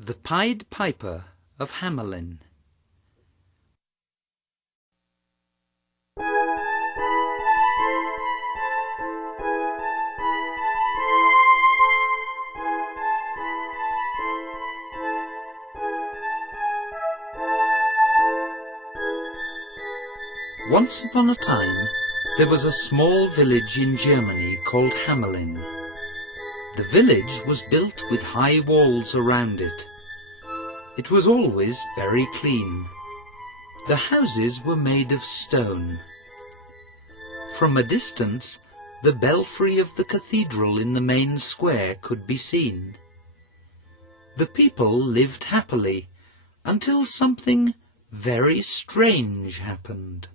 The Pied Piper of Hamelin. Once upon a time, there was a small village in Germany called Hamelin. The village was built with high walls around it. It was always very clean. The houses were made of stone. From a distance, the belfry of the cathedral in the main square could be seen. The people lived happily until something very strange happened.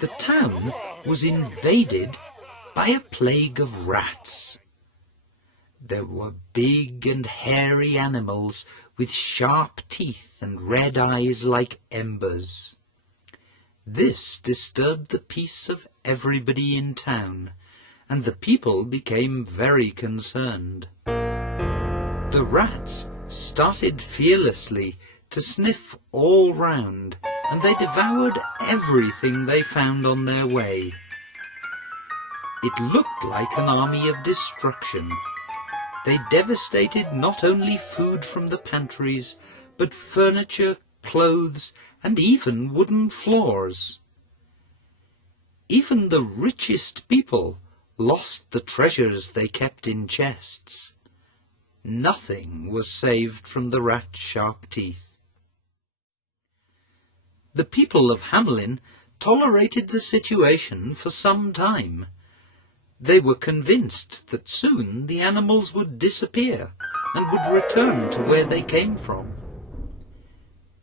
The town was invaded by a plague of rats. There were big and hairy animals with sharp teeth and red eyes like embers. This disturbed the peace of everybody in town, and the people became very concerned. The rats started fearlessly to sniff all round, and they devoured everything they found on their way. It looked like an army of destruction. They devastated not only food from the pantries, but furniture, clothes, and even wooden floors. Even the richest people lost the treasures they kept in chests. Nothing was saved from the rat's sharp teeth. The people of Hamelin tolerated the situation for some time. They were convinced that soon the animals would disappear and would return to where they came from.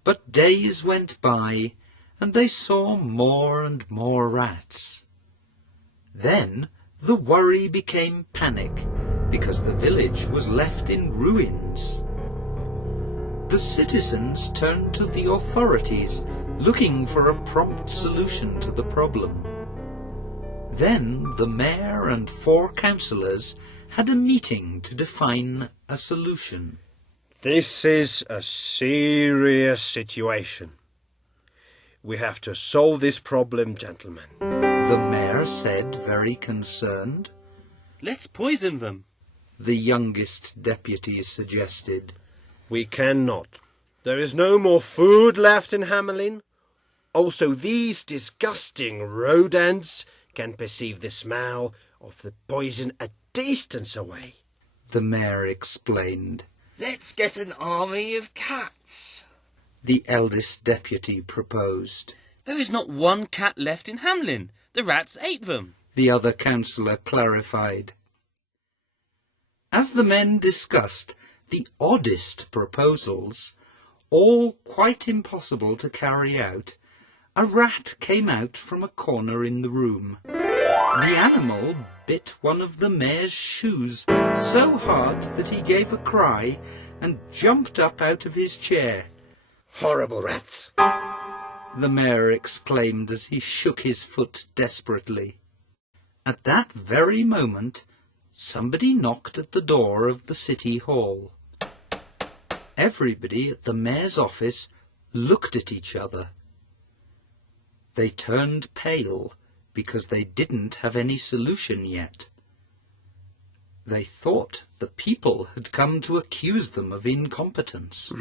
But days went by, and they saw more and more rats. Then the worry became panic, because the village was left in ruins. The citizens turned to the authorities, looking for a prompt solution to the problem. Then the mayor and 4 councillors had a meeting to define a solution. This is a serious situation. We have to solve this problem, gentlemen. The mayor said, very concerned. Let's poison them, the youngest deputy suggested. We cannot. There is no more food left in Hamelin. Also, these disgusting rodents can perceive the smell of the poison a distance away, the mayor explained. Let's get an army of cats, the eldest deputy proposed. There is not one cat left in Hamelin. The rats ate them, the other councillor clarified. As the men discussed the oddest proposals, all quite impossible to carry out, a rat came out from a corner in the room. The animal bit one of the mayor's shoes so hard that he gave a cry and jumped up out of his chair. Horrible rats, the mayor exclaimed as he shook his foot desperately. At that very moment, somebody knocked at the door of the city hall. Everybody at the mayor's office looked at each other. They turned pale because they didn't have any solution yet. They thought the people had come to accuse them of incompetence.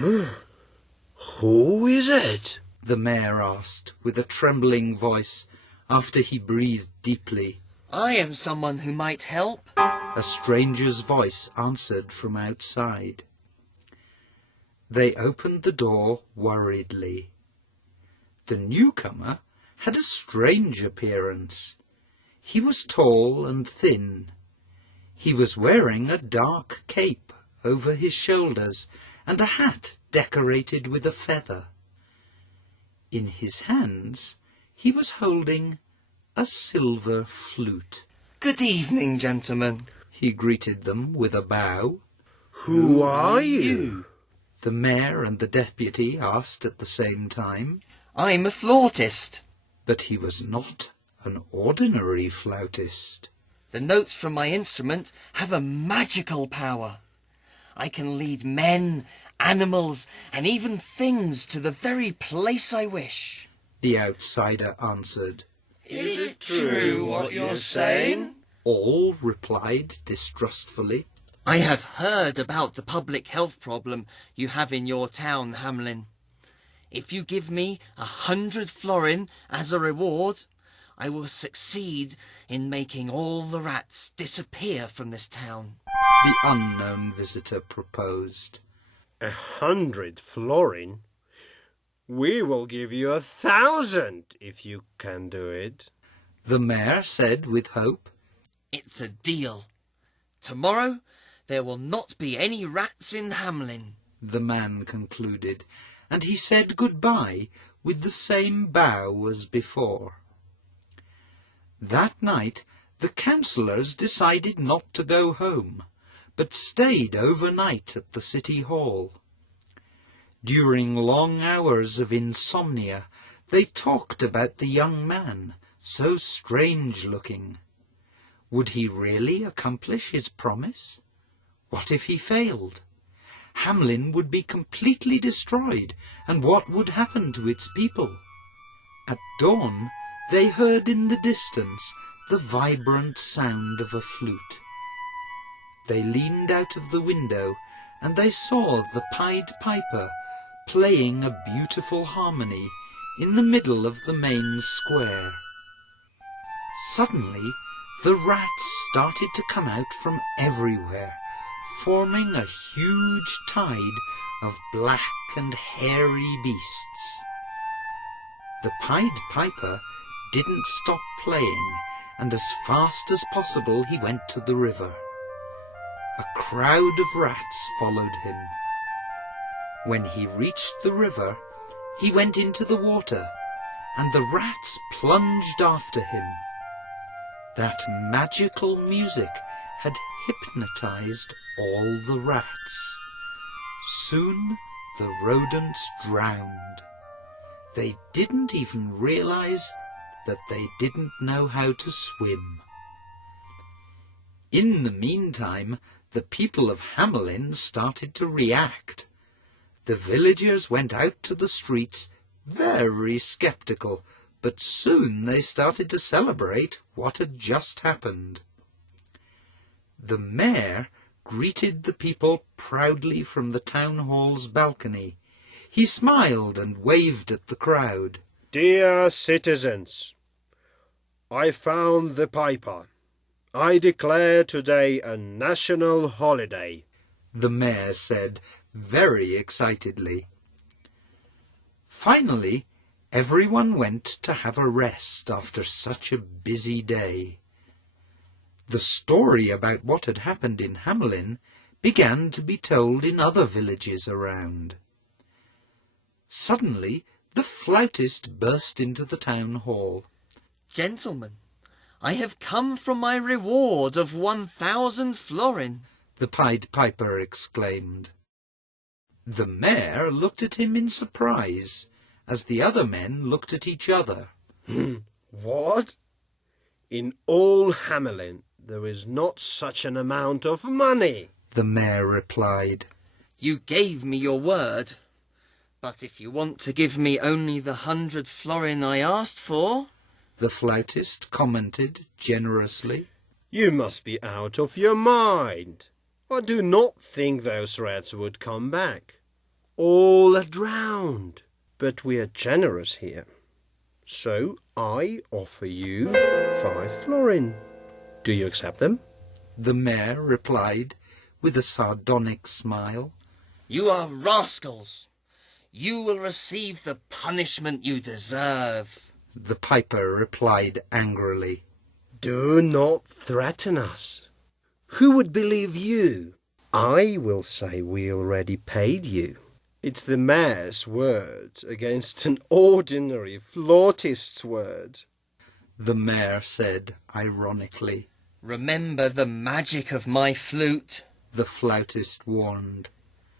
Who is it? the mayor asked with a trembling voice after he breathed deeply. I am someone who might help, A stranger's voice answered from outside. They opened the door worriedly. The newcomer had a strange appearance. He was tall and thin. He was wearing a dark cape over his shoulders and a hat decorated with a feather. In his hands he was holding a silver flute. Good evening, gentlemen. He greeted them with a bow. Who are you? The mayor and the deputy asked at the same time. I'm a flautist. But he was not an ordinary flautist. The notes from my instrument have a magical power. I can lead men, animals, and even things to the very place I wish. The outsider answered. Is it true what you're saying? All replied distrustfully. I have heard about the public health problem you have in your town, Hamelin. If you give me 100 florin as a reward, I will succeed in making all the rats disappear from this town. The unknown visitor proposed. 100 florin? We will give you 1,000 if you can do it. The mayor said with hope. It's a deal. Tomorrow there will not be any rats in Hamelin. The man concluded, and he said goodbye with the same bow as before. That night the councillors decided not to go home, but stayed overnight at the city hall. During long hours of insomnia, they talked about the young man, so strange-looking. Would he really accomplish his promise? What if he failed? Hamelin would be completely destroyed, and what would happen to its people? At dawn, they heard in the distance the vibrant sound of a flute. They leaned out of the window, and they saw the Pied Piper playing a beautiful harmony in the middle of the main square. Suddenly, the rats started to come out from everywhere, forming a huge tide of black and hairy beasts. The Pied Piper didn't stop playing, and as fast as possible he went to the river. A crowd of rats followed him. When he reached the river, he went into the water, and the rats plunged after him. That magical music had hypnotized all the rats. Soon the rodents drowned. They didn't even realize that they didn't know how to swim. In the meantime, the people of Hamelin started to react. The villagers went out to the streets, very sceptical, but soon they started to celebrate what had just happened. The mayor greeted the people proudly from the town hall's balcony. He smiled and waved at the crowd. Dear citizens, I found the piper. I declare today a national holiday, the mayor said very excitedly. Finally, everyone went to have a rest after such a busy day. The story about what had happened in Hamelin began to be told in other villages around. Suddenly, the flautist burst into the town hall. Gentlemen, I have come from my reward of 1,000 florin, the Pied Piper exclaimed. The mayor looked at him in surprise, as the other men looked at each other. What? In all Hamelin there is not such an amount of money, the mayor replied. You gave me your word, but if you want to give me only the 100 florin I asked for, the flautist commented generously. You must be out of your mind. I do not think those rats would come back. All are drowned. But we are generous here. So I offer you 5 florin. Do you accept them? The mayor replied with a sardonic smile. You are rascals. You will receive the punishment you deserve, the piper replied angrily. Do not threaten us. Who would believe you? I will say we already paid you. It's the mayor's word against an ordinary flautist's word, the mayor said ironically. Remember the magic of my flute, the flautist warned.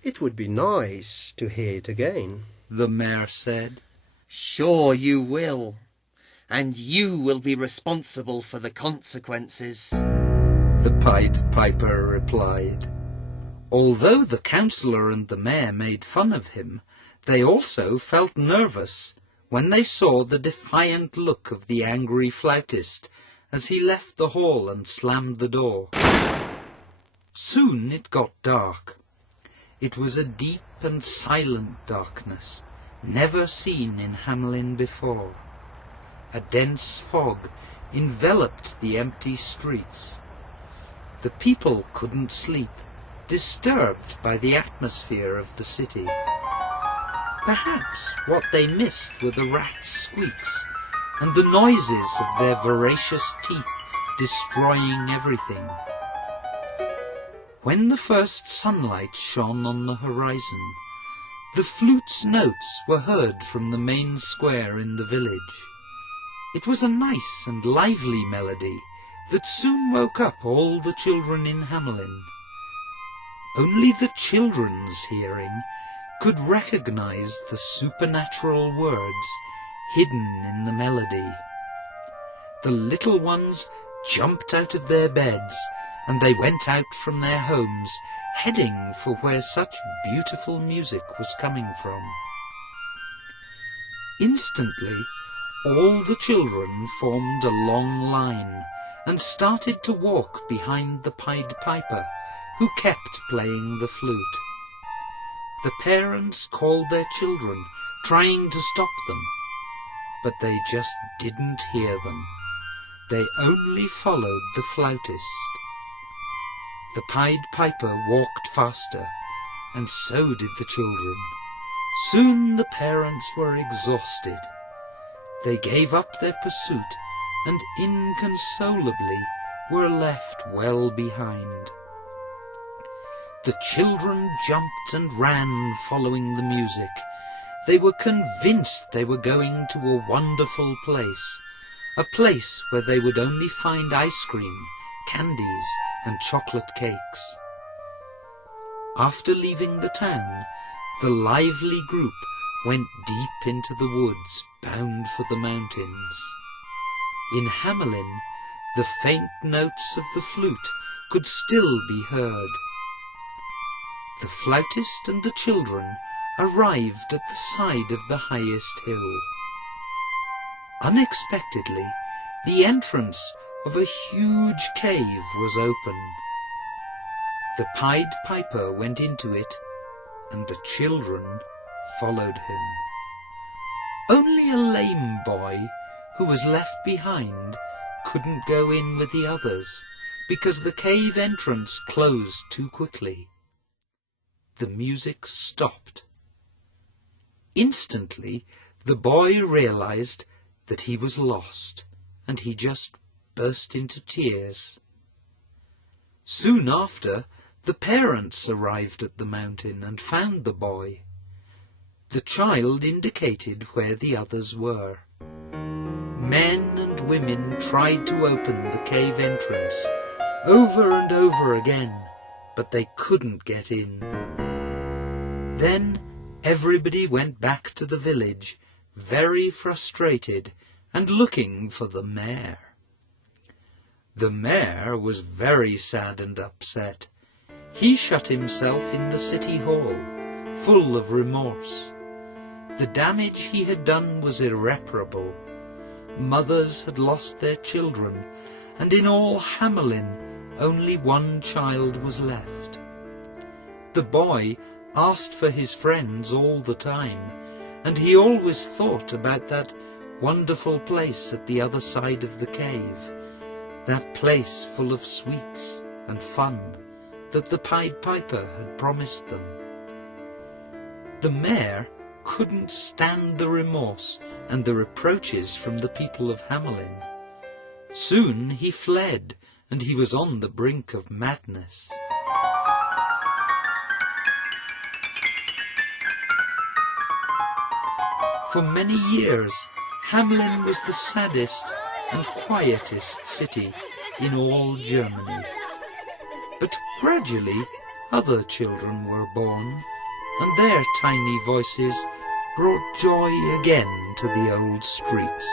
It would be nice to hear it again, the mayor said. Sure you will, and you will be responsible for the consequences, the Pied Piper replied. Although the councillor and the mayor made fun of him, they also felt nervous when they saw the defiant look of the angry flautist as he left the hall and slammed the door. Soon it got dark. It was a deep and silent darkness, never seen in Hamelin before. A dense fog enveloped the empty streets. The people couldn't sleep, disturbed by the atmosphere of the city. Perhaps what they missed were the rats' squeaks and the noises of their voracious teeth destroying everything. When the first sunlight shone on the horizon, the flute's notes were heard from the main square in the village. It was a nice and lively melody that soon woke up all the children in Hamelin. Only the children's hearing could recognize the supernatural words hidden in the melody. The little ones jumped out of their beds, and they went out from their homes, heading for where such beautiful music was coming from. Instantly, all the children formed a long line and started to walk behind the Pied Piper, who kept playing the flute. The parents called their children, trying to stop them, but they just didn't hear them. They only followed the flautist. The Pied Piper walked faster, and so did the children. Soon the parents were exhausted. They gave up their pursuit and inconsolably were left well behind. The children jumped and ran following the music. They were convinced they were going to a wonderful place, a place where they would only find ice cream, candies, and chocolate cakes. After leaving the town, the lively group went deep into the woods, bound for the mountains. In Hamelin, the faint notes of the flute could still be heard. The flautist and the children arrived at the side of the highest hill. Unexpectedly, the entrance of a huge cave was open. The Pied Piper went into it, and the children followed him. Only a lame boy, who was left behind, couldn't go in with the others, because the cave entrance closed too quickly. The music stopped. Instantly, the boy realized that he was lost, and he just burst into tears. Soon after, the parents arrived at the mountain and found the boy. The child indicated where the others were. Men and women tried to open the cave entrance over and over again, but they couldn't get in. Then everybody went back to the village, very frustrated and looking for the mayor. The mayor was very sad and upset. He shut himself in the city hall, full of remorse. The damage he had done was irreparable. Mothers had lost their children, and in all Hamelin only one child was left. The boy asked for his friends all the time, and he always thought about that wonderful place at the other side of the cave, that place full of sweets and fun that the Pied Piper had promised them. The mayor couldn't stand the remorse and the reproaches from the people of Hamelin. Soon he fled, and he was on the brink of madness. For many years, Hamelin was the saddest and quietest city in all Germany. But gradually, other children were born, and their tiny voices brought joy again to the old streets.